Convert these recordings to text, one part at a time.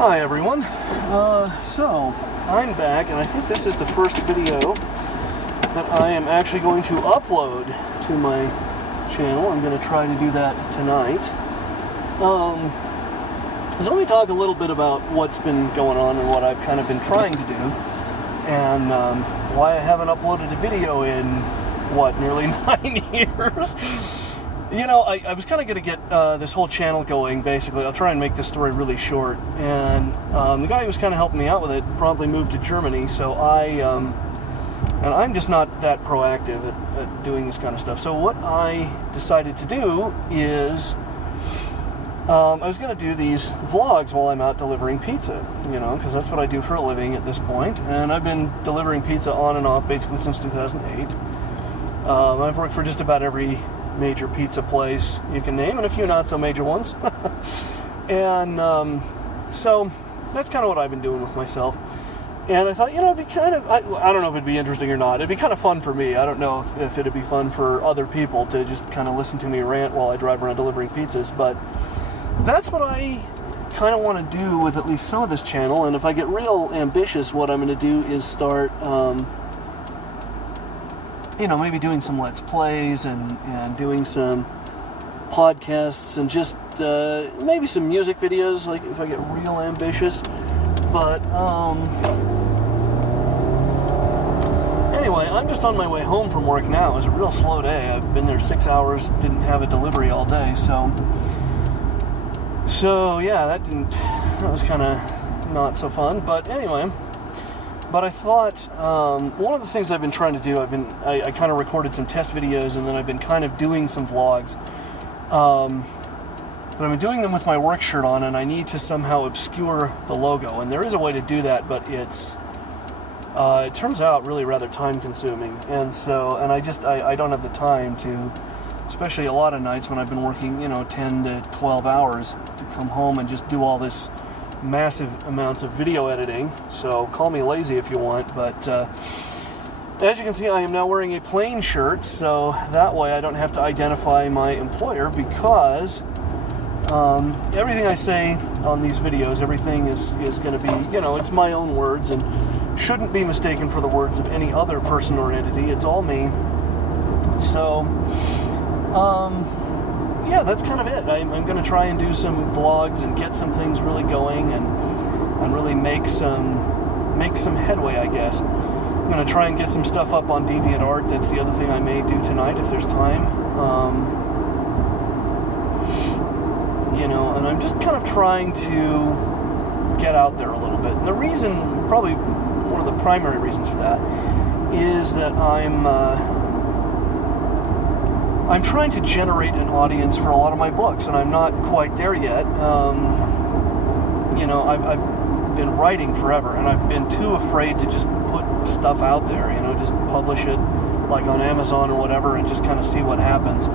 Hi everyone. So I'm back, and I think this is the first video that I am actually going to upload to my channel. I'm going to try to do that tonight. So let me talk a little bit about what's been going on and what I've kind of been trying to do, and why I haven't uploaded a video in, nearly 9 years. You know, I was kind of going to get this whole channel going, basically. I'll try and make this story really short. And the guy who was kind of helping me out with it promptly moved to Germany, so and I'm just not that proactive at doing this kind of stuff. So what I decided to do is I was going to do these vlogs while I'm out delivering pizza, because that's what I do for a living at this point. And I've been delivering pizza on and off basically since 2008. I've worked for just about every major pizza place you can name, and a few not so major ones. And so that's kind of what I've been doing with myself. And I thought, it'd be kind of, I don't know if it'd be interesting or not. It'd be kind of fun for me. I don't know if it'd be fun for other people to just kind of listen to me rant while I drive around delivering pizzas, but that's what I kind of want to do with at least some of this channel. And if I get real ambitious, what I'm going to do is start maybe doing some Let's Plays and doing some podcasts and just maybe some music videos, like if I get real ambitious. But anyway, I'm just on my way home from work now. It was a real slow day. I've been there 6 hours, didn't have a delivery all day, so yeah, that was kind of not so fun. But anyway, but I thought one of the things I've been trying to do, I kind of recorded some test videos, and then I've been kind of doing some vlogs. But I've been doing them with my work shirt on, and I need to somehow obscure the logo. And there is a way to do that, but it turns out really rather time-consuming. And I don't have the time to, especially a lot of nights when I've been working, 10 to 12 hours, to come home and just do all this massive amounts of video editing. So call me lazy if you want, but as you can see, I am now wearing a plain shirt, so that way I don't have to identify my employer, because everything I say on these videos, everything is going to be, it's my own words and shouldn't be mistaken for the words of any other person or entity. It's all me. So yeah, that's kind of it. I'm going to try and do some vlogs and get some things really going and really make some headway, I guess. I'm going to try and get some stuff up on DeviantArt. That's the other thing I may do tonight if there's time. And I'm just kind of trying to get out there a little bit. And the reason, probably one of the primary reasons for that, is that I'm trying to generate an audience for a lot of my books, and I'm not quite there yet. I've been writing forever, and I've been too afraid to just put stuff out there, just publish it like on Amazon or whatever and just kind of see what happens.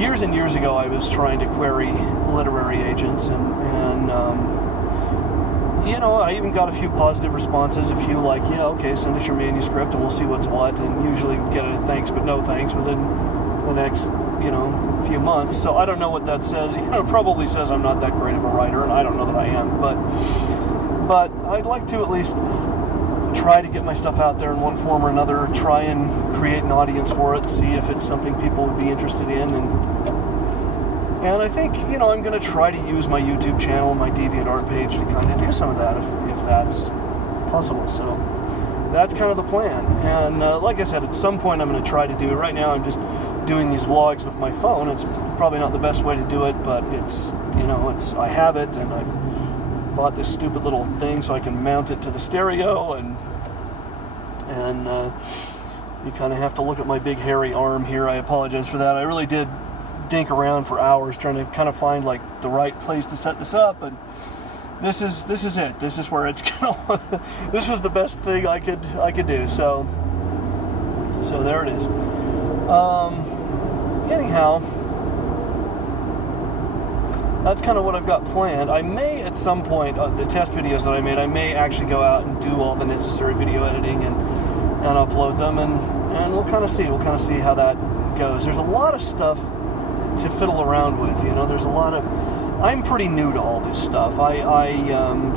Years and years ago, I was trying to query literary agents, and I even got a few positive responses, a few like, yeah, okay, send us your manuscript and we'll see what's what, and usually get a thanks but no thanks within the next, few months. So I don't know what that says. It probably says I'm not that great of a writer, and I don't know that I am, but I'd like to at least try to get my stuff out there in one form or another, try and create an audience for it, see if it's something people would be interested in, and I think, I'm going to try to use my YouTube channel, my DeviantArt page, to kind of do some of that if that's possible. So that's kind of the plan. And like I said, at some point I'm going to try to do it. Right now I'm just doing these vlogs with my phone. It's probably not the best way to do it, but I have it, and I've bought this stupid little thing so I can mount it to the stereo, and you kind of have to look at my big hairy arm here. I apologize for that. I really did dink around for hours trying to kind of find the right place to set this up, and this is it. This is where it's gonna. This was the best thing I could do. So there it is. Anyhow, that's kind of what I've got planned. I may at some point, the test videos that I made, I may actually go out and do all the necessary video editing and upload them, and we'll kind of see. We'll kind of see how that goes. There's a lot of stuff to fiddle around with. There's a lot of I'm pretty new to all this stuff. I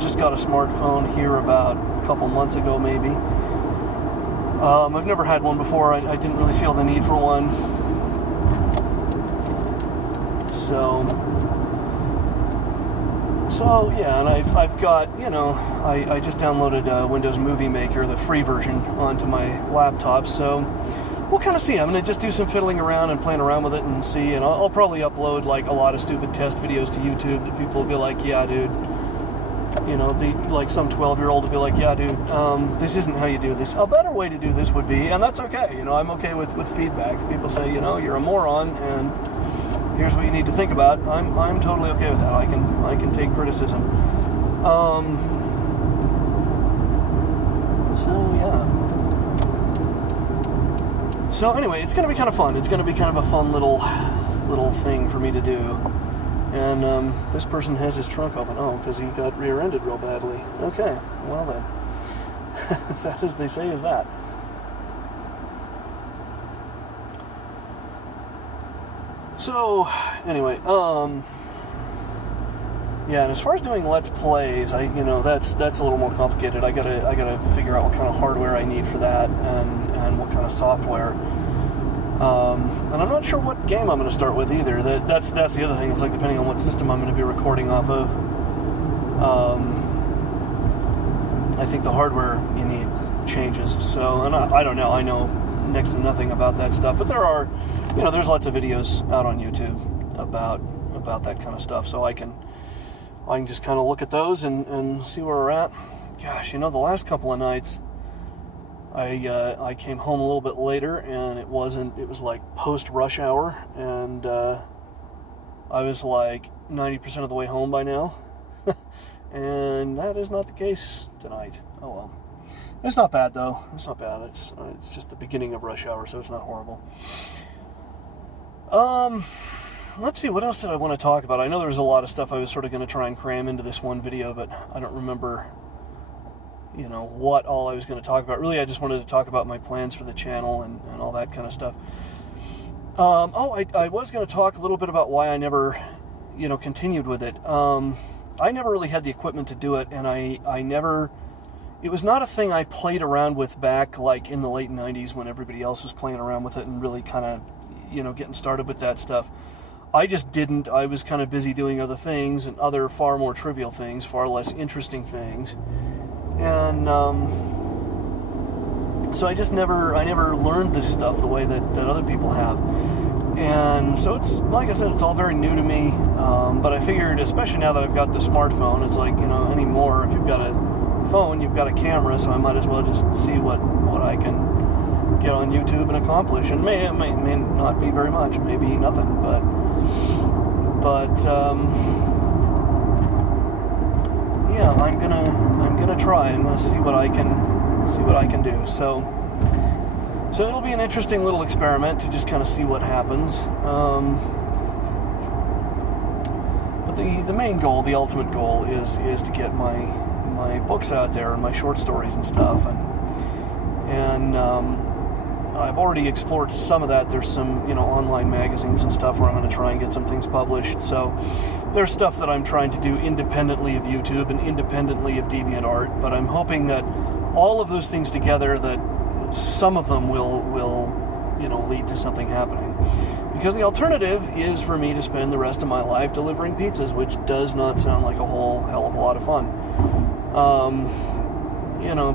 just got a smartphone here about a couple months ago, maybe. I've never had one before. I didn't really feel the need for one. So yeah, and I've got, I just downloaded Windows Movie Maker, the free version, onto my laptop, so we'll kind of see. I'm going to just do some fiddling around and playing around with it and see, and I'll probably upload like a lot of stupid test videos to YouTube that people will be like, yeah, dude, like some 12-year-old will be like, yeah, dude, this isn't how you do this. A better way to do this would be, and that's okay, I'm okay with feedback. If people say, you're a moron, and here's what you need to think about, I'm totally okay with that. I can take criticism. So yeah. So anyway, it's going to be kind of fun. It's going to be kind of a fun little thing for me to do. And this person has his trunk open. Oh, because he got rear-ended real badly. Okay, well then. That, as they say, is that. So, anyway, yeah, and as far as doing Let's Plays, that's a little more complicated. I gotta figure out what kind of hardware I need for that, and what kind of software. And I'm not sure what game I'm going to start with either. That's the other thing. It's like depending on what system I'm going to be recording off of. I think the hardware you need changes. So, and I don't know. I know next to nothing about that stuff, but there are, there's lots of videos out on YouTube about that kind of stuff. So I can just kind of look at those and see where we're at. Gosh, the last couple of nights, I came home a little bit later, and it was like post-rush hour, and I was like 90% of the way home by now, and that is not the case tonight. Oh well. It's not bad, though. It's not bad. It's just the beginning of rush hour, so it's not horrible. Let's see, what else did I want to talk about? I know there was a lot of stuff I was sort of going to try and cram into this one video, but I don't remember what all I was going to talk about. Really, I just wanted to talk about my plans for the channel and all that kind of stuff. I was going to talk a little bit about why I never, continued with it. I never really had the equipment to do it, and it was not a thing I played around with back, like, in the late 90s when everybody else was playing around with it and really kind of, getting started with that stuff. I just didn't. I was kind of busy doing other things and other far more trivial things, far less interesting things. And so I never learned this stuff the way that other people have. And so it's, like I said, it's all very new to me. But I figured, especially now that I've got the smartphone, it's like, anymore, if you've got a phone, you've got a camera, so I might as well just see what I can get on YouTube and accomplish. And it may not be very much, maybe nothing, but yeah, I'm gonna try. I'm gonna see what I can do. So it'll be an interesting little experiment to just kind of see what happens. But the main goal, the ultimate goal, is to get my books out there and my short stories and stuff, and I've already explored some of that. There's some online magazines and stuff where I'm going to try and get some things published. So there's stuff that I'm trying to do independently of YouTube and independently of DeviantArt, but I'm hoping that all of those things together, that some of them will lead to something happening. Because the alternative is for me to spend the rest of my life delivering pizzas, which does not sound like a whole hell of a lot of fun.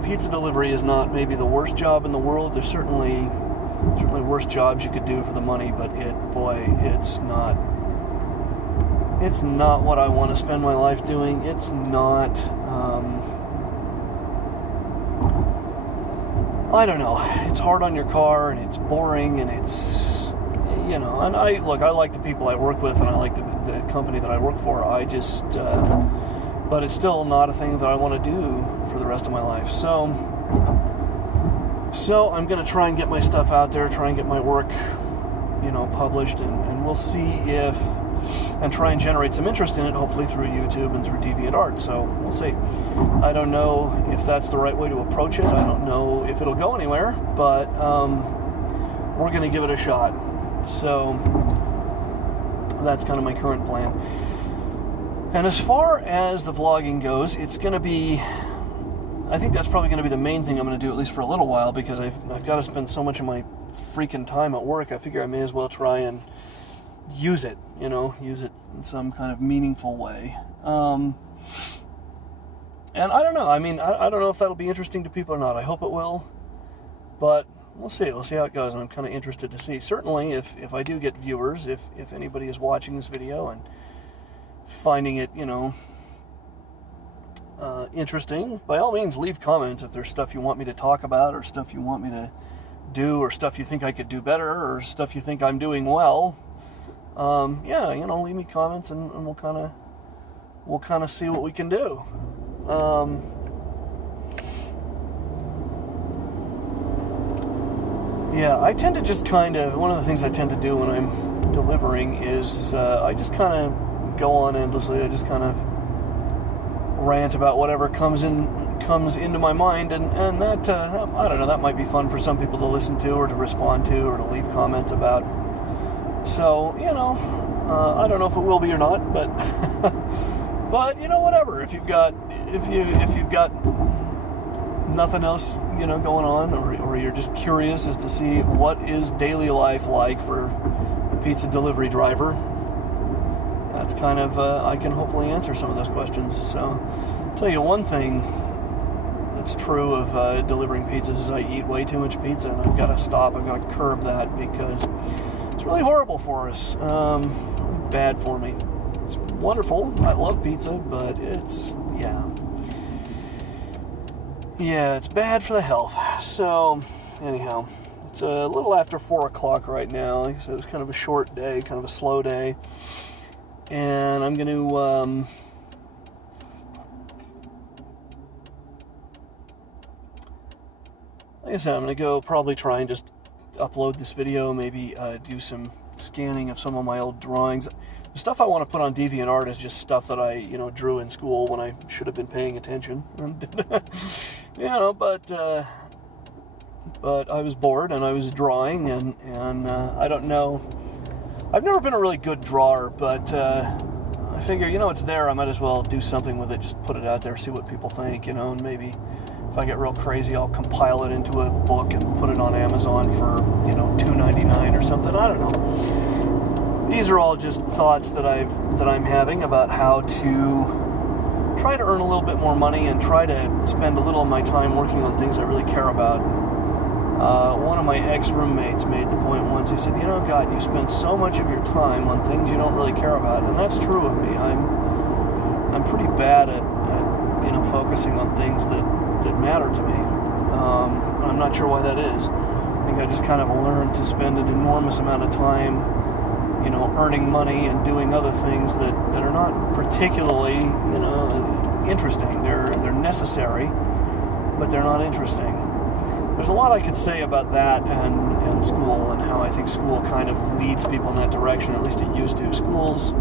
Pizza delivery is not maybe the worst job in the world. There's certainly worse jobs you could do for the money, but it's not what I want to spend my life doing. It's not, I don't know. It's hard on your car, and it's boring, and it's, and I like the people I work with, and I like the company that I work for. But it's still not a thing that I want to do for the rest of my life. So I'm going to try and get my stuff out there, try and get my work, published, and we'll see and try and generate some interest in it, hopefully through YouTube and through DeviantArt. So we'll see. I don't know if that's the right way to approach it. I don't know if it'll go anywhere, but we're going to give it a shot. So that's kind of my current plan. And as far as the vlogging goes, it's going to be, I think that's probably going to be the main thing I'm going to do, at least for a little while, because I've got to spend so much of my freaking time at work. I figure I may as well try and use it in some kind of meaningful way. And I don't know. I mean, I don't know if that'll be interesting to people or not. I hope it will. But we'll see. We'll see how it goes. And I'm kind of interested to see. Certainly, if I do get viewers, if anybody is watching this video and finding it, interesting, by all means, leave comments if there's stuff you want me to talk about, or stuff you want me to do, or stuff you think I could do better, or stuff you think I'm doing well. Leave me comments, and we'll kind of see what we can do. I tend to just one of the things I tend to do when I'm delivering is I just kind of go on endlessly. I just kind of rant about whatever comes into my mind, and that I don't know, that might be fun for some people to listen to, or to respond to, or to leave comments about. So I don't know if it will be or not, but but whatever. If you've got nothing else going on, or you're just curious as to see what is daily life like for a pizza delivery driver, that's kind of I can hopefully answer some of those questions. So I'll tell you one thing that's true of delivering pizzas is I eat way too much pizza, and I've got to stop. I've got to curb that, because it's really horrible for us. Really bad for me. It's wonderful. I love pizza, but it's it's bad for the health. So anyhow, it's a little after 4 o'clock right now. Like I said, it was kind of a short day, kind of a slow day, and I'm going to like I said, I'm going to go probably try and just upload this video, maybe do some scanning of some of my old drawings. The stuff I want to put on DeviantArt is just stuff that I, drew in school when I should have been paying attention. But I was bored, and I was drawing, and I don't know. I've never been a really good drawer, but I figure, it's there. I might as well do something with it, just put it out there, see what people think, and maybe if I get real crazy, I'll compile it into a book and put it on Amazon for, $2.99 or something. I don't know. These are all just thoughts that I'm having about how to try to earn a little bit more money and try to spend a little of my time working on things I really care about. One of my ex-roommates made the point once. He said, God, you spend so much of your time on things you don't really care about, and that's true of me. I'm pretty bad at focusing on things that matter to me. I'm not sure why that is. I think I just kind of learned to spend an enormous amount of time, earning money and doing other things that are not particularly, interesting. They're necessary, but they're not interesting. There's a lot I could say about that and school, and how I think school kind of leads people in that direction, or at least it used to. School's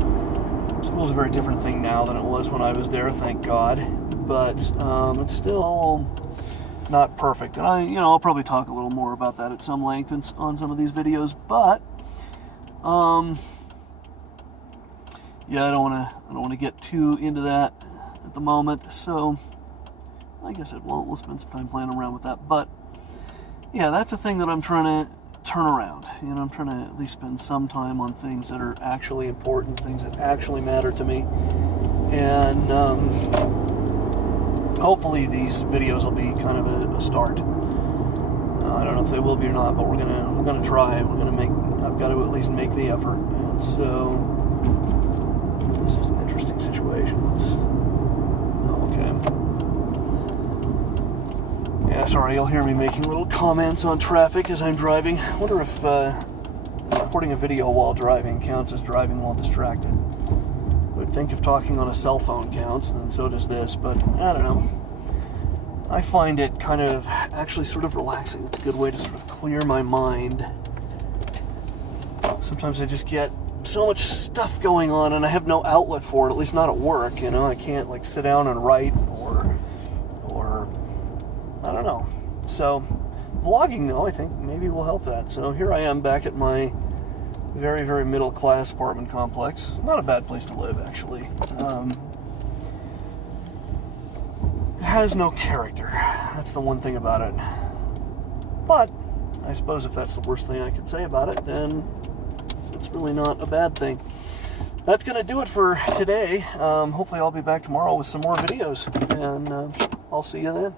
a very different thing now than it was when I was there, thank God. But it's still not perfect, and I'll probably talk a little more about that at some length on some of these videos. But I don't want to get too into that at the moment. So like I said, we'll spend some time playing around with that. But that's a thing that I'm trying to turn around. I'm trying to at least spend some time on things that are actually important, things that actually matter to me, and hopefully these videos will be kind of a start. I don't know if they will be or not, but we're gonna try. I've got to at least make the effort. And so this is an interesting situation. Yeah, sorry, you'll hear me making little comments on traffic as I'm driving. I wonder if recording a video while driving counts as driving while distracted. I would think if talking on a cell phone counts, then so does this, but I don't know. I find it kind of actually sort of relaxing. It's a good way to sort of clear my mind. Sometimes I just get so much stuff going on and I have no outlet for it, at least not at work. I can't sit down and write or I don't know. So vlogging, though, I think maybe will help that. So here I am back at my Very, very middle-class apartment complex. Not a bad place to live, actually. It has no character. That's the one thing about it. But I suppose if that's the worst thing I could say about it, then it's really not a bad thing. That's going to do it for today. Hopefully I'll be back tomorrow with some more videos, and I'll see you then.